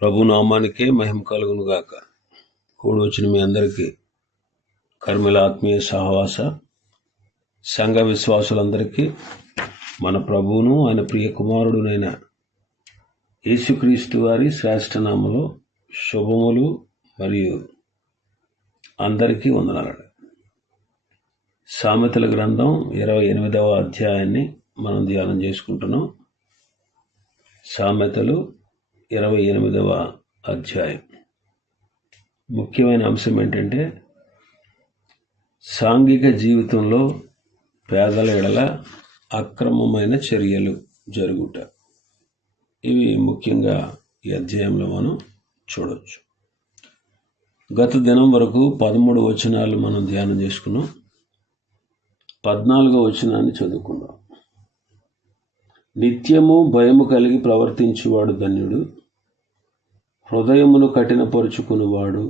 ప్రభు నామానికే మహిమ కలుగును గాక. కూడి వచ్చిన మీ అందరికీ కర్మల ఆత్మీయ సహవాస సంఘ విశ్వాసులందరికీ మన ప్రభువును ఆయన ప్రియ కుమారుడునైన యేసుక్రీస్తు వారి శ్రేష్ఠ నామములో శుభములు మరియు అందరికీ వందనాలు. సామెతల గ్రంథం 28వ అధ్యాయాన్ని మనం ధ్యానం చేసుకుంటున్నాం. సామెతలు 28వ అధ్యాయం ముఖ్యమైన అంశం ఏంటంటే సాంఘిక జీవితంలో పేదల ఎడల అక్రమమైన చర్యలు జరుగుట. ఇవి ముఖ్యంగా ఈ అధ్యాయంలో మనం చూడవచ్చు. గత దినం వరకు 13 వచనాలు మనం ధ్యానం చేసుకున్నాం. 14వ వచనాన్ని చదువుకుందాం. నిత్యము భయము కలిగి ప్రవర్తించువాడు ధన్యుడు, హృదయమును కఠినపరుచుకునివాడు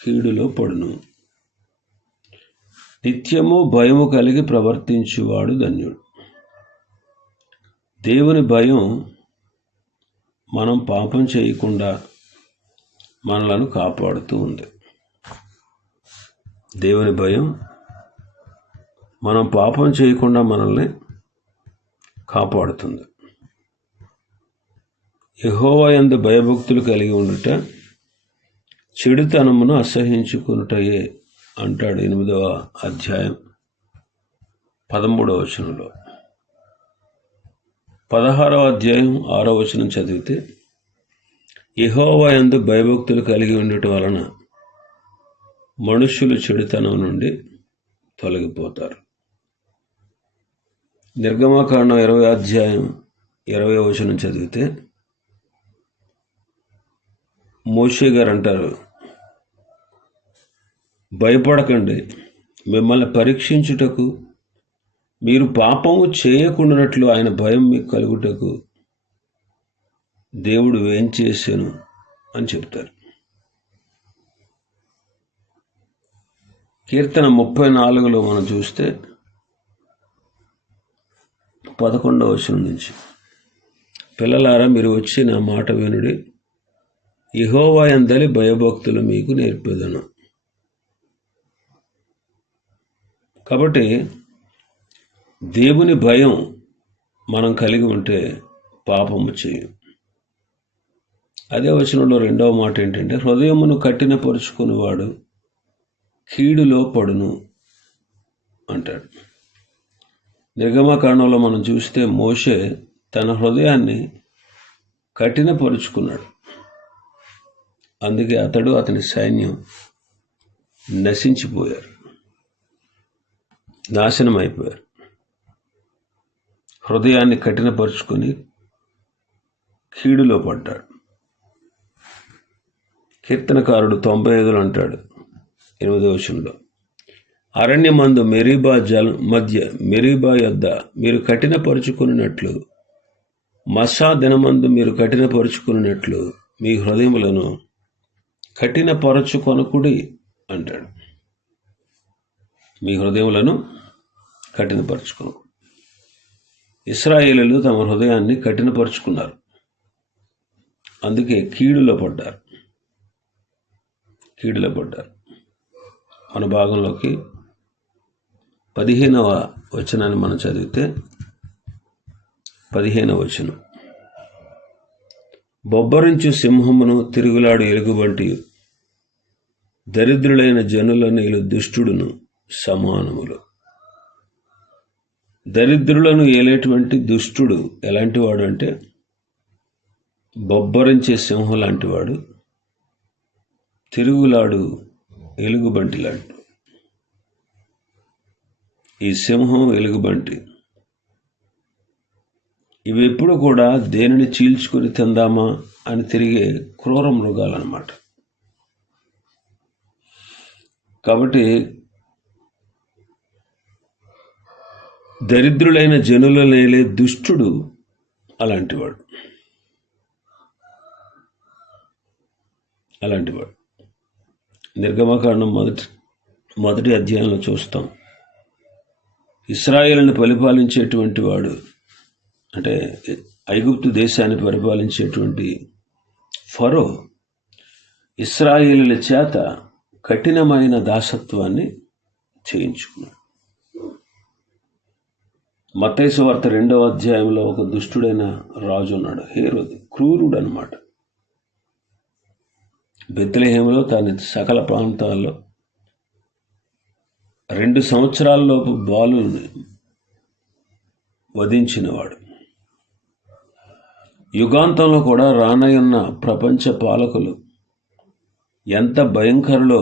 కీడులో పడును. నిత్యము భయము కలిగి ప్రవర్తించువాడు ధన్యుడు. దేవుని భయం మనం పాపం చేయకుండా మనలను కాపాడుతూ ఉంది. దేవుని భయం మనం పాపం చేయకుండా మనల్ని కాపాడుతుంది. యెహోవా యందు భయభక్తులు కలిగి ఉండుట చెడుతనమును అసహించుకునుటయే అంటాడు 8వ అధ్యాయం 13వ వచనంలో. 16వ అధ్యాయం 6వ వచనం చదివితే యెహోవా యందు భయభక్తులు కలిగి ఉండుట వలన మనుష్యులు చెడుతనం నుండి తొలగిపోతారు. నిర్గమకాండం 20వ అధ్యాయం 20వ వచనం చదివితే మోషే గారు అంటారు, భయపడకండి, మిమ్మల్ని పరీక్షించుటకు మీరు పాపము చేయకుండానట్లు ఆయన భయం మీకు కలుగుటకు దేవుడు ఏం చేశాను అని చెప్తారు. కీర్తన 34లో మనం చూస్తే 11వ వచనం నుంచి, పిల్లలారా మీరు వచ్చి నా మాట వినుడి, యెహోవా యందలి భయభక్తులు మీకు నేర్పెదను. కాబట్టి దేవుని భయం మనం కలిగి ఉంటే పాపము చేయం. అదే వచనంలో 2వ మాట ఏంటంటే హృదయమును కఠినపరుచుకునేవాడు కీడులో పడును అంటాడు. నిర్గమకాండంలో మనం చూస్తే మోషే తన హృదయాన్ని కఠినపరుచుకున్నాడు. అందుకే అతని సైన్యం నశించిపోయారు, నాశనం అయిపోయారు. హృదయాన్ని కఠినపరుచుకొని కీడులో పడ్డాడు. కీర్తనకారుడు 95లో అంటాడు 8వ వచనంలో, అరణ్యమందు మెరీబా యొద్ద మీరు కఠినపరుచుకున్నట్లు, మసా దినమందు మీరు కఠినపరుచుకున్నట్లు మీ హృదయములను కఠినపరచుకొనకుడి అంటాడు. మీ హృదయములను కఠినపరచుకొనకు. ఇశ్రాయేలీయులు తమ హృదయాన్ని కఠినపరుచుకున్నారు, అందుకే కీడులో పడ్డారు. మన భాగంలోకి 15వ వచనాన్ని మనం చదివితే 15వ వచనం, బొబ్బరించు సింహమును తిరుగులాడు ఎలుగుబంటి దరిద్రులైన జనుల నీలు దుష్టుడును సమానములు. దరిద్రులను ఏలేటువంటి దుష్టుడు ఎలాంటి వాడు అంటే బొబ్బరించే సింహం లాంటివాడు, తిరుగులాడు ఎలుగుబంటి లాంటి. ఈ సింహం, ఎలుగుబంటి ఇవి ఎప్పుడు కూడా దేనిని చీల్చుకొని తిందామా అని తిరిగే క్రూర మృగాలన్నమాట. కాబట్టి దరిద్రులైన జనుల నేలే దుష్టుడు అలాంటివాడు. నిర్గమకాండం మొదటి అధ్యాయంలో చూస్తాం. ఇశ్రాయేలును పరిపాలించేటువంటి వాడు, అంటే ఐగుప్తు దేశాన్ని పరిపాలించేటువంటి ఫరో ఇశ్రాయేలీయుల చేత కఠినమైన దాసత్వాన్ని చేయించుకున్నాడు. మత్తయి సువార్త 2వ అధ్యాయంలో ఒక దుష్టుడైన రాజు ఉన్నాడు, హేరోదు, క్రూరుడు అన్నమాట. బెత్లెహేములో తన సకల ప్రాంతాల్లో 2 సంవత్సరాలలోపు బాలుని వధించినవాడు. యుగాంతంలో కూడా రానయ్యున్న ప్రపంచ పాలకులు ఎంత భయంకరులో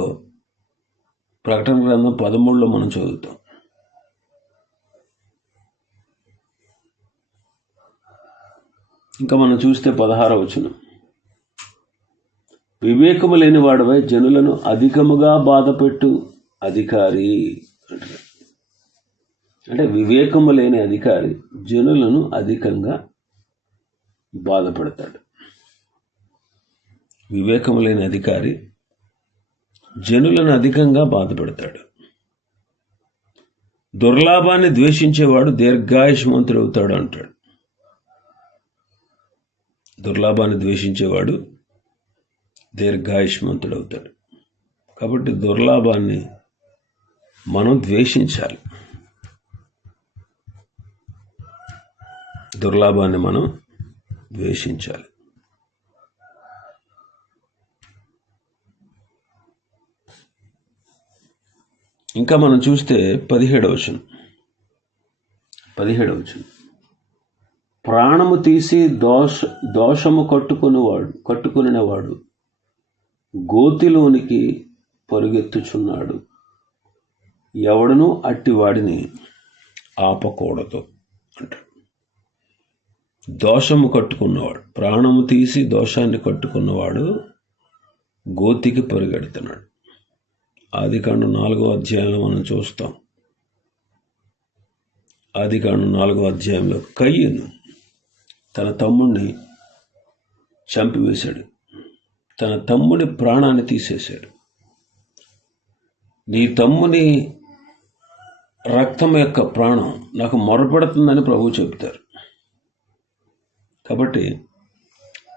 ప్రకటన గ్రంథం 13లో మనం చదువుతాం. ఇంకా మనం చూస్తే 16వ వచనం, వివేకము లేని వాడివై జనులను అధికముగా బాధపెట్టు అధికారి అంటారు. అంటే వివేకము లేని అధికారి జనులను అధికంగా బాధపడతాడు. వివేకము లేని అధికారి జనులను అధికంగా బాధపడతాడు. దుర్లాభాన్ని ద్వేషించేవాడు దీర్ఘాయుష్మంతుడు అవుతాడు అంటాడు. దుర్లాభాన్ని ద్వేషించేవాడు దీర్ఘాయుష్మంతుడు అవుతాడు. కాబట్టి దుర్లాభాన్ని మనం ద్వేషించాలి. దుర్లాభాన్ని మనం ద్వేషించాలి. ఇంకా మనం చూస్తే 17వ వచనం, ప్రాణము తీసి దోషము కట్టుకునినవాడు గోతిలోనికి పరుగెత్తుచున్నాడు, ఎవడను అట్టి వాడిని ఆపకూడదు అంటాడు. దోషము కట్టుకున్నవాడు, ప్రాణము తీసి దోషాన్ని కట్టుకున్నవాడు గోతికి పరిగెడుతున్నాడు. ఆదికాండం 4వ అధ్యాయంలో మనం చూస్తాం. ఆదికాండం 4వ అధ్యాయంలో కయ్యను తన తమ్ముడిని చంపివేశాడు. తన తమ్ముడి ప్రాణాన్ని తీసేశాడు. నీ తమ్ముని రక్తం యొక్క ప్రాణం నాకు మొరపెడుతుందని ప్రభువు చెబుతారు. కాబట్టి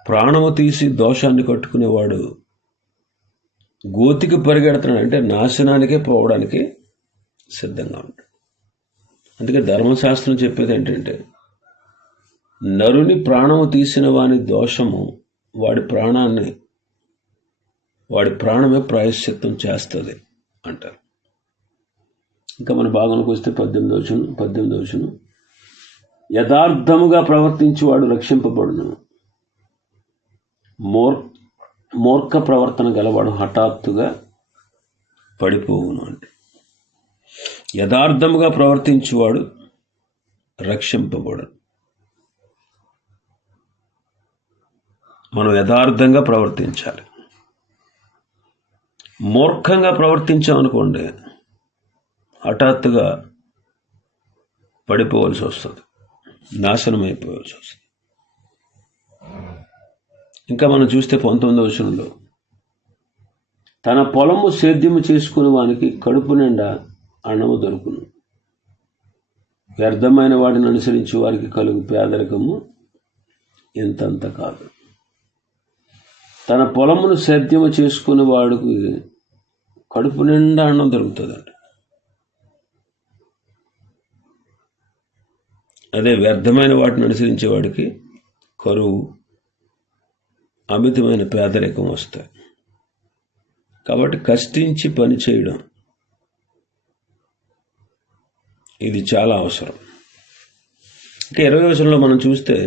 ప్రాణము తీసి దోషాన్ని కట్టుకునేవాడు గోతికి పరిగెడుతున్నాడు, అంటే నాశనానికే పోవడానికి సిద్ధంగా ఉంటాడు. అందుకే ధర్మశాస్త్రం చెప్పేది ఏంటంటే, నరుని ప్రాణము తీసిన వాని దోషము వాడి ప్రాణమే ప్రాయశ్చిత్తం చేస్తుంది అంటారు. ఇంకా మన భాగంలోకి వస్తే 18వ వచనం, యథార్థముగా ప్రవర్తించేవాడు రక్షింపబడును, మూర్ఖ ప్రవర్తన గలవాడు హఠాత్తుగా పడిపోవును. అంటే యథార్థముగా ప్రవర్తించేవాడు రక్షింపబడు. మనం యథార్థంగా ప్రవర్తించాలి. మూర్ఖంగా ప్రవర్తించామనుకోండి, హఠాత్తుగా పడిపోవలసి వస్తుంది, నాశనం అయిపోవలసి వస్తుంది. ఇంకా మనం చూస్తే 19వ వచనంలో, తన పొలము సేద్యము చేసుకుని వానికి కడుపు నిండా అన్నము దొరుకును, వ్యర్థమైన వాటిని అనుసరించి వారికి కలుగు పేదరికము ఇంతంత కాదు. తన పొలమును సేద్యము చేసుకునే వాడికి కడుపు నిండా అన్నం దొరుకుతుందంట. అదే వ్యర్థమైన వాటిని అనుసరించే వాడికి కరువు, అమితమైన పేదరికం వస్తాయి. కాబట్టి కష్టించి పని చేయడం ఇది చాలా అవసరం. ఇంకా 20వ వచనంలో మనం చూస్తే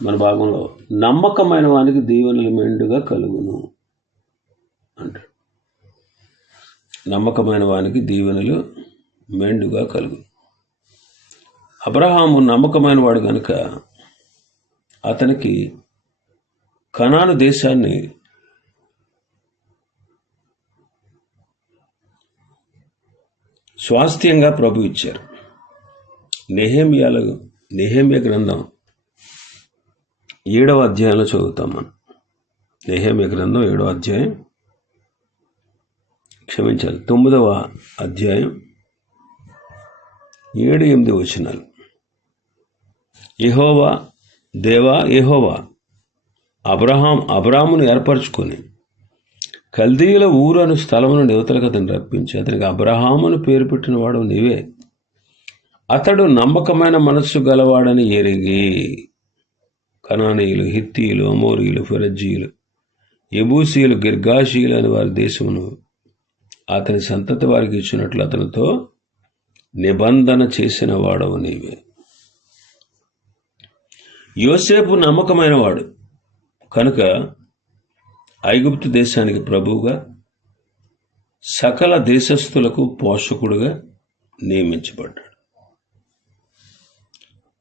మన భాగంలో, నమ్మకమైన వానికి దీవెనలు మెండుగా కలుగును అంటాడు. నమ్మకమైన వానికి దీవెనలు మెండుగా కలుగును. అబ్రహాము నమ్మకమైన వాడు కనుక అతనికి కనాను దేశాన్ని స్వాస్థ్యంగా ప్రభు ఇచ్చారు. నెహెమ్యా గ్రంథం 7వ అధ్యాయంలో చదువుతాం మనం. నెహెమ్యా గ్రంథం 7వ అధ్యాయం, 9వ అధ్యాయం 7-8 వచనాలు. యెహోవా, దేవా యెహోవా, అబ్రామును ఏర్పరచుకొని కల్దీయుల ఊరు అను స్థలమును యువతలకు అతను రప్పించి అతనికి అబ్రహామును పేరు పెట్టిన వాడు నీవే. అతడు నమ్మకమైన మనస్సు గలవాడని ఎరిగి కనానీయులు, హిత్తీయులు, అమోరీయులు, ఫెరజ్జీయులు, యెబూసీయులు, గిర్గాషీయులు అని వారి దేశమును అతని సంతతి వారికి ఇచ్చినట్లు అతనితో నిబంధన చేసిన వాడవు నీవే. యోసేపు నమ్మకమైన వాడు కనుక ఐగుప్తు దేశానికి ప్రభువుగా, సకల దేశస్థులకు పోషకుడుగా నియమించబడ్డాడు.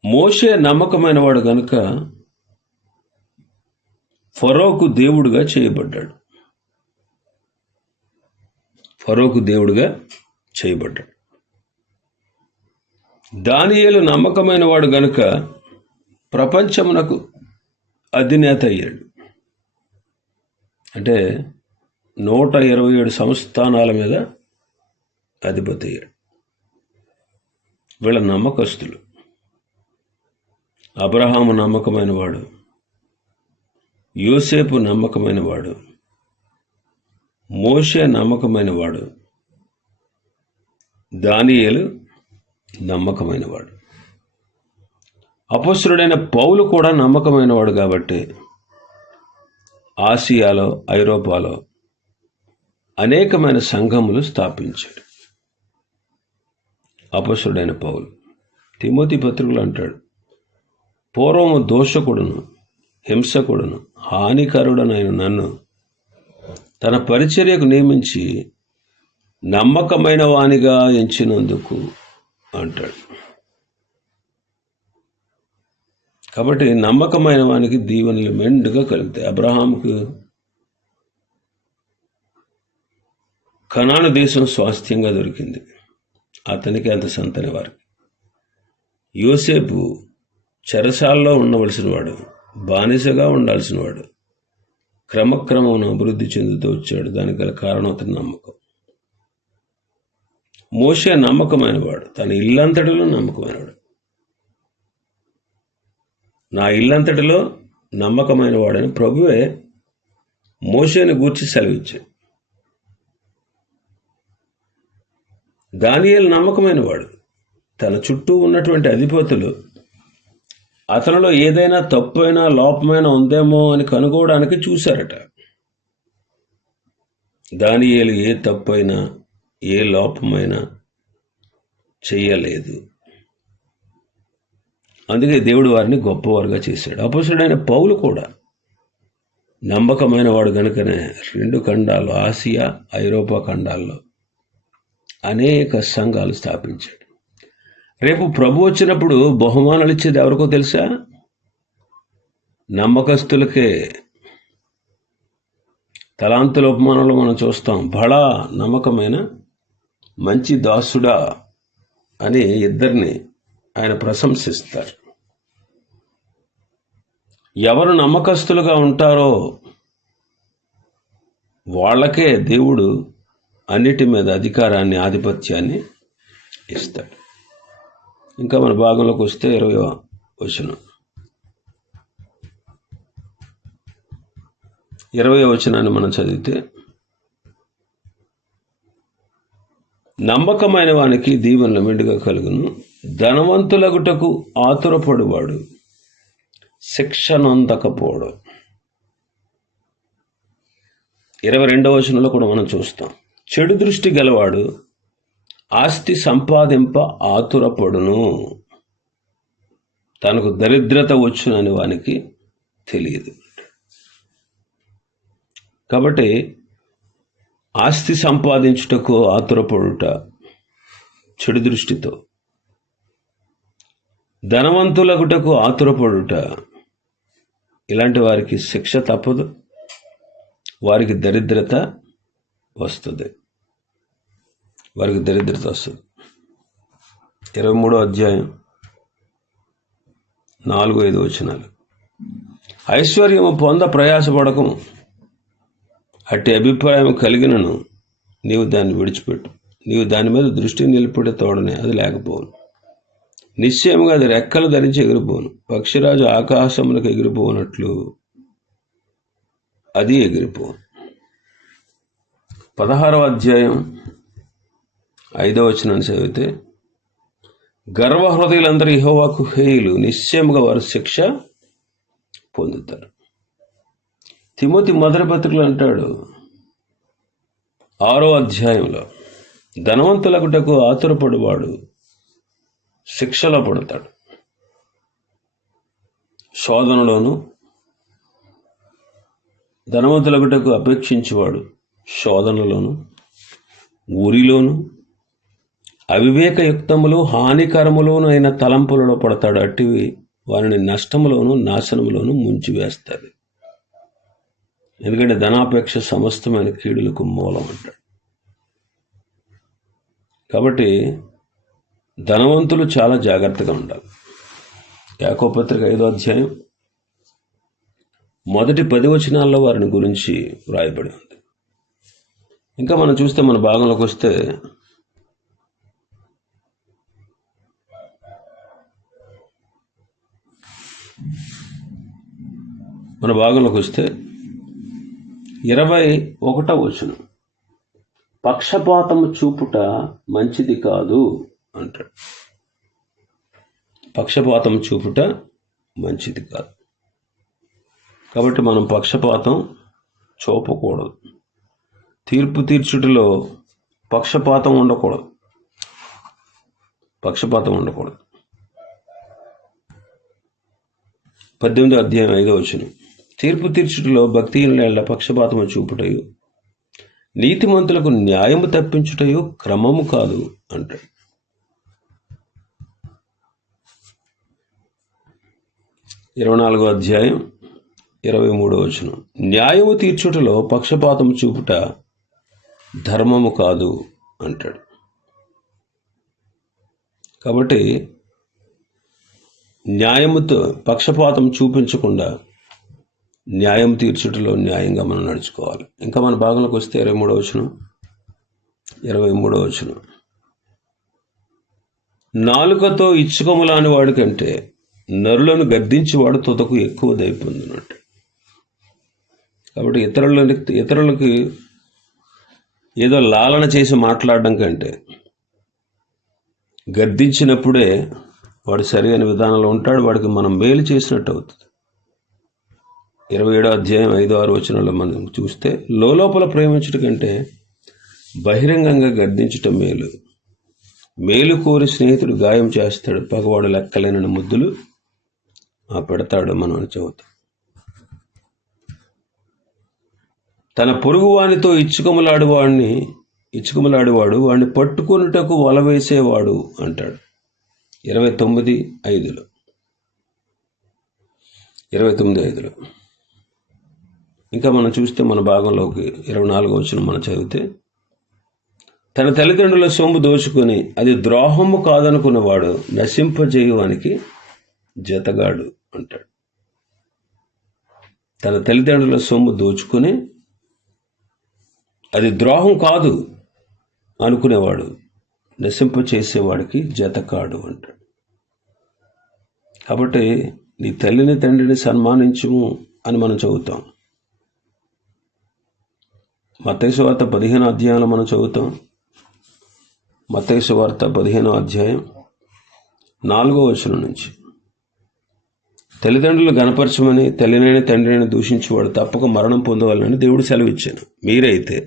మోషే నమ్మకమైన వాడు కనుక ఫరోకు దేవుడుగా చేయబడ్డాడు. దానియేలు నమ్మకమైన వాడు గనుక ప్రపంచమునకు అధినేత అయ్యాడు. అంటే 127 సంస్థానాల మీద అధిపతి అయ్యాడు. వీళ్ళ నమ్మకస్తులు. అబ్రహాము నమ్మకమైన వాడు, యోసేపు నమ్మకమైన వాడు, మోషే నమ్మకమైన వాడు, దానియేలు నమ్మకమైన వాడు. అపొస్తలుడైన పౌలు కూడా నమ్మకమైన వాడు కాబట్టి ఆసియాలో, ఐరోపాలో అనేకమైన సంఘములు స్థాపించాడు. అపొస్తలుడైన పౌలు తిమోతి పత్రికలో అంటాడు, పూర్వము దోషకుడును, హింసకుడును, హానికరుడనైన నన్ను తన పరిచర్యకు నియమించి నమ్మకమైన వానిగా ఎంచినందుకు అంటాడు. కాబట్టి నమ్మకమైన వానికి దీవెనలు మెండుగా కలుగుతాయి. అబ్రహాముకు కనాను దేశం స్వాస్థ్యంగా దొరికింది, అతనికి అంత సంతని వారికి. యోసేపు చెరసాల్లో ఉండవలసిన వాడు, బానిసగా ఉండాల్సిన వాడు, క్రమక్రమం అభివృద్ధి చెందుతూ వచ్చాడు. దానికి గల కారణం అతని నమ్మకం. మోషే నమ్మకమైన వాడు, తన ఇల్లంతటిలో నమ్మకమైన వాడు. నా ఇల్లంతటిలో నమ్మకమైన వాడని ప్రభువే మోషేని గూర్చి సెలవిచ్చాడు. దానియేలు నమ్మకమైన వాడు. తన చుట్టూ ఉన్నటువంటి అధిపతులు అతనిలో ఏదైనా తప్పైనా లోపమైనా ఉందేమో అని కనుగోవడానికి చూశారట. దానియేలు ఏ తప్పైనా ఏ లోపమైనా చెయ్యలేదు. అందుకే దేవుడు వారిని గొప్పవారుగా చేశాడు. అపొస్తలుడైన పౌలు కూడా నమ్మకమైన వాడు కనుకనే 2 ఖండాలు, ఆసియా, ఐరోపా ఖండాల్లో అనేక సంఘాలు స్థాపించాడు. రేపు ప్రభు వచ్చినప్పుడు బహుమానాలు ఇచ్చేది ఎవరికో తెలుసా? నమ్మకస్తులకే. తలాంతుల ఉపమానంలో మనం చూస్తాం, బడా నమ్మకమైన మంచి దాసుడా అని ఇద్దరిని ఆయన ప్రశంసిస్తారు. ఎవరు నమ్మకస్తులుగా ఉంటారో వాళ్ళకే దేవుడు అన్నిటి మీద అధికారాన్ని, ఆధిపత్యాన్ని ఇస్తాడు. ఇంకా మన భాగంలోకి వస్తే 20వ వచనం. 20వ వచనాన్ని మనం చదివితే, నమ్మకమైన వానికి దీవెనలు మెండుగా కలుగును, ధనవంతులగుటకు ఆతురపడువాడు శిక్ష నొందకపోవడం. 22వ వచనంలో కూడా మనం చూస్తాం, చెడు దృష్టి గలవాడు ఆస్తి సంపాదింప ఆతురపడును, తనకు దరిద్రత వచ్చునని వానికి తెలియదు. కాబట్టి ఆస్తి సంపాదించుటకు ఆతురపడుట చెడు దృష్టితో, ధనవంతులగుటకు ఆతురపడుట, ఇలాంటి వారికి శిక్ష తప్పదు, వారికి దరిద్రత వస్తుంది. 23వ అధ్యాయం 4-5 వచనాలు. ఐశ్వర్యము పొంద ప్రయాసపడకము, అట్టి అభిప్రాయం కలిగినను నీవు దాన్ని విడిచిపెట్టు. నీవు దాని మీద దృష్టి నిలిపితే తోడనే అది లేకపోవును. నిశ్చయముగా అది రెక్కలు ధరించి ఎగిరిపోను, పక్షిరాజు ఆకాశములకు ఎగిరిపోనట్లు అది ఎగిరిపోను. 16వ అధ్యాయం 5వ వచనాన్ని చదివితే, గర్వహృదయులందరూ యెహోవాకు హేయులు, నిశ్చయముగా వారు శిక్ష పొందుతారు. తిమోతి మొదటి పత్రికలో అంటాడు 6వ అధ్యాయంలో, ధనవంతులకుటకు ఆతురపడువాడు శిక్షలో పడతాడు, శోధనలోను. ధనవంతులకుటకు అపేక్షించేవాడు శోధనలోను, ఊరిలోను, అవివేకయుక్తములు హానికరములోను అయిన తలంపులలో పడతాడు. అట్టివి వారిని నష్టములోను నాశనములోను ముంచివేస్తాడు. ఎందుకంటే ధనాపేక్ష సమస్తమైన కీడులకు మూలం అంటాడు. కాబట్టి ధనవంతులు చాలా జాగ్రత్తగా ఉండాలి. యాకోబు పత్రిక 5వ అధ్యాయం మొదటి 10 వచనాల్లో వారిని గురించి వ్రాయబడి ఉంది. ఇంకా మనం చూస్తే మన భాగంలోకి వస్తే మన భాగంలోకి వస్తే 21వ వచనం, పక్షపాతము చూపుట మంచిది కాదు అంటాడు. పక్షపాతం చూపుట మంచిది కాదు. కాబట్టి మనం పక్షపాతం చూపకూడదు. తీర్పు తీర్చుటలో పక్షపాతం ఉండకూడదు. 18వ అధ్యాయం 5వ వచనం, తీర్పు తీర్చుటలో భక్తిహీనుల పక్షపాతము చూపుటయు నీతిమంతులకు న్యాయము తప్పించుటయు క్రమము కాదు అంటాడు. 24వ అధ్యాయం 23వ వచనం, న్యాయము తీర్చుటలో పక్షపాతము చూపుట ధర్మము కాదు అంటాడు. కాబట్టి న్యాయముతో పక్షపాతం చూపించకుండా న్యాయం తీర్చుటలో న్యాయంగా మనం నడుచుకోవాలి. ఇంకా మన భాగంలోకి వస్తే 23వ వచనం, 23వ వచనం, నాలుకతో ఇచ్చుకొమలాని వాడి కంటే నరులను గద్దించేవాడు తుదకు ఎక్కువ దయ పొందునట్టు. కాబట్టి ఇతరులకి ఏదో లాలన చేసి మాట్లాడడం కంటే గద్దించినప్పుడే వాడు సరైన విధానంలో ఉంటాడు, వాడికి మనం మేలు చేసినట్టు అవుతుంది. 27వ అధ్యాయం 5-6 వచనాల్లో మనం చూస్తే, లోపల ప్రేమించడం కంటే బహిరంగంగా గద్దించటం మేలు. మేలు కోరి స్నేహితుడు గాయం చేస్తాడు, పగవాడు లెక్కలేని ముద్దులు పెడతాడు మనం అని చెబుతాం. తన పొరుగు వానితో ఇచ్చుకములాడువాడు వాడిని పట్టుకొనుటకు వల వేసేవాడు అంటాడు. 29:5. ఇంకా మనం చూస్తే మన భాగంలోకి 24వ వచనం మనం చదివితే, తన తల్లిదండ్రుల సొమ్ము దోచుకొని అది ద్రోహము కాదనుకున్నవాడు నశింపజేయువానికి జతగాడు అంటాడు. తన తల్లిదండ్రుల సొమ్ము దోచుకొని అది ద్రోహం కాదు అనుకునేవాడు నశింపచేసేవాడికి జతకాడు అంటాడు. కాబట్టి నీ తల్లిని తండ్రిని సన్మానించుము అని మనం చదువుతాం. మత్తయి సువార్త 15వ అధ్యాయంలో మనం చదువుతాం. మత్తయి సువార్త 15వ అధ్యాయం 4వ వచనం నుంచి, తల్లిదండ్రులు గణపరచమని తల్లినైన తండ్రిని దూషించేవాడు తప్పక మరణం పొందవాలని దేవుడు సెలవిచ్చాను. మీరైతే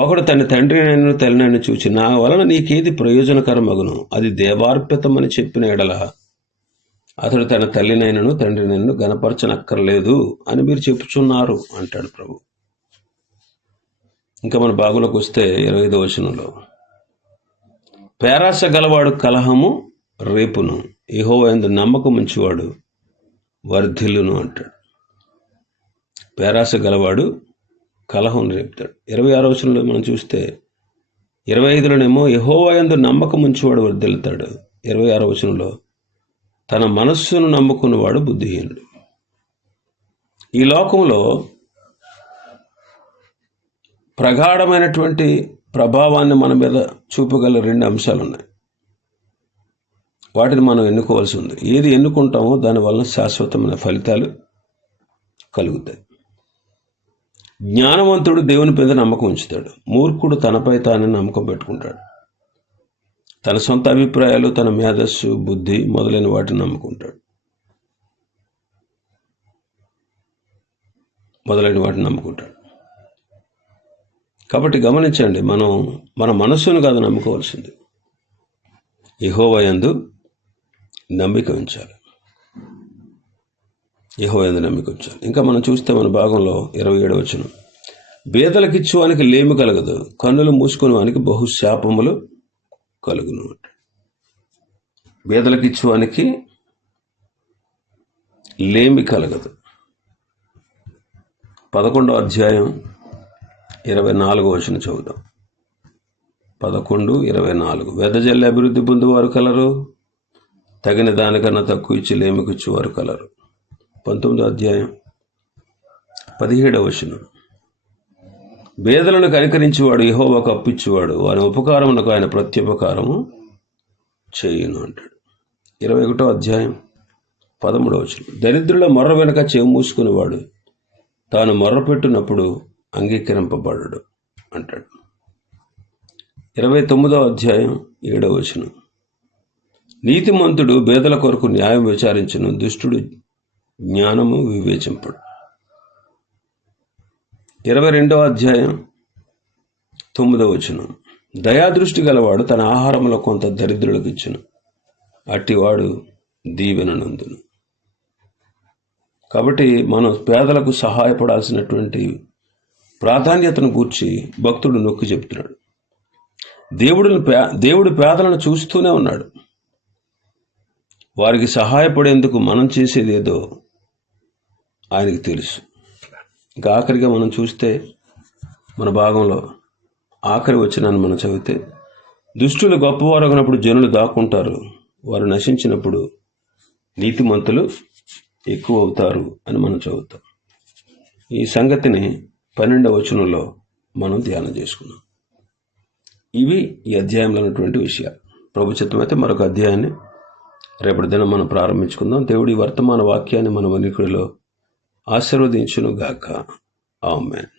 ఒకడు తన తండ్రినైనా తల్లినైనా చూచి నా వలన నీకేది ప్రయోజనకరమగును అది దేవార్పితమని చెప్పిన ఎడల అతడు తన తల్లినైనను తండ్రినైనను గణపరచనక్కర్లేదు అని మీరు చెప్పుచున్నారు అంటాడు ప్రభు. ఇంకా మన భాగంలోకి వస్తే 25వ వచనంలో, పేరాస గలవాడు కలహము రేపును, యెహోవా యందు నమ్మకం ఉంచువాడు వర్ధిల్లును అంటాడు. పేరాస గలవాడు కలహం రేపుతాడు. 26వ వచనంలో మనం చూస్తే 25లోనేమో యెహోవా యందు నమ్మకం ఉంచువాడు వర్ధిల్లుతాడు. 26వ వచనంలో తన మనస్సును నమ్ముకున్నవాడు బుద్ధిహీనుడు. ఈ లోకంలో ప్రగాఢమైనటువంటి ప్రభావాన్ని మన మీద చూపగల 2 అంశాలు ఉన్నాయి. వాటిని మనం ఎన్నుకోవాల్సి ఉంది. ఏది ఎన్నుకుంటామో దానివల్ల శాశ్వతమైన ఫలితాలు కలుగుతాయి. జ్ఞానవంతుడు దేవుని మీద నమ్మకం ఉంచుతాడు. మూర్ఖుడు తనపై తానే నమ్మకం పెట్టుకుంటాడు. తన సొంత అభిప్రాయాలు, తన మేధస్సు, బుద్ధి మొదలైన వాటిని నమ్ముకుంటాడు. కాబట్టి గమనించండి, మనం మన మనస్సును కాదు నమ్ముకోవాల్సింది, యెహోవా యందు నమ్మిక ఉంచాలి. ఇంకా మనం చూస్తే మన భాగంలో 27వ వచనం, బేదలకిచ్చువానికి లేమి కలగదు, కన్నులు మూసుకుని వానికి బహుశాపములు కలుగును. బేదలకిచ్చువానికి లేమి కలగదు. 11వ అధ్యాయం 24వ వచనం చదువుదాం. 11:24, వెదజల్లి అభివృద్ధి పొందువారు కలరు, తగిన దానికన్నా తక్కువ ఇచ్చి లేమికిచ్చువారు కలరు. 19వ అధ్యాయం 17వ వచనం, బేదలను కనికరించేవాడు యెహోవాకు అప్పిచ్చేవాడు, వారి ఉపకారమునకు ఆయన ప్రత్యుపకారము చేయును అంటాడు. 21వ అధ్యాయం 13వ వచనం, దరిద్రుల మొర్ర వెనుక చెవి మూసుకునేవాడు తాను మొర్రపెట్టినప్పుడు అంగీకరింపబడడు అంటాడు. 29వ అధ్యాయం 7వ వచనం, నీతిమంతుడు బేదల కొరకు న్యాయం విచారించును, దుష్టుడు జ్ఞానము వివేచింపడు. 22వ అధ్యాయం 9వ వచనం, దయాదృష్టి గలవాడు తన ఆహారంలో కొంత దరిద్రులకు ఇచ్చును, అట్టివాడు దీవెననందును. కాబట్టి మనం పేదలకు సహాయపడాల్సినటువంటి ప్రాధాన్యతను గూర్చి భక్తుడు నొక్కి చెప్తున్నాడు. దేవుడు పేదలను చూస్తూనే ఉన్నాడు. వారికి సహాయపడేందుకు మనం చేసేది ఏదో ఆయనకి తెలుసు. ఇంకా ఆఖరిగా మనం చూస్తే మన భాగంలో ఆఖరి వచనాన్ని మనం చదివితే, దుష్టులు గొప్పవారగినప్పుడు జనులు దాక్కుంటారు, వారు నశించినప్పుడు నీతిమంతులు ఎక్కువ అవుతారు అని మనం చదువుతాం. ఈ సంగతిని 12వ వచనంలో మనం ధ్యానం చేసుకున్నాం. ఇవి ఈ అధ్యాయంలో ఉన్నటువంటి విషయాలు. ప్రభు చిత్తమైతే మరొక అధ్యాయాన్ని రేపటి దినం మనం ప్రారంభించుకుందాం. దేవుడి వర్తమాన వాక్యాన్ని మన వినికిడిలో ఆశీర్వదించును గాక. ఆమేన్.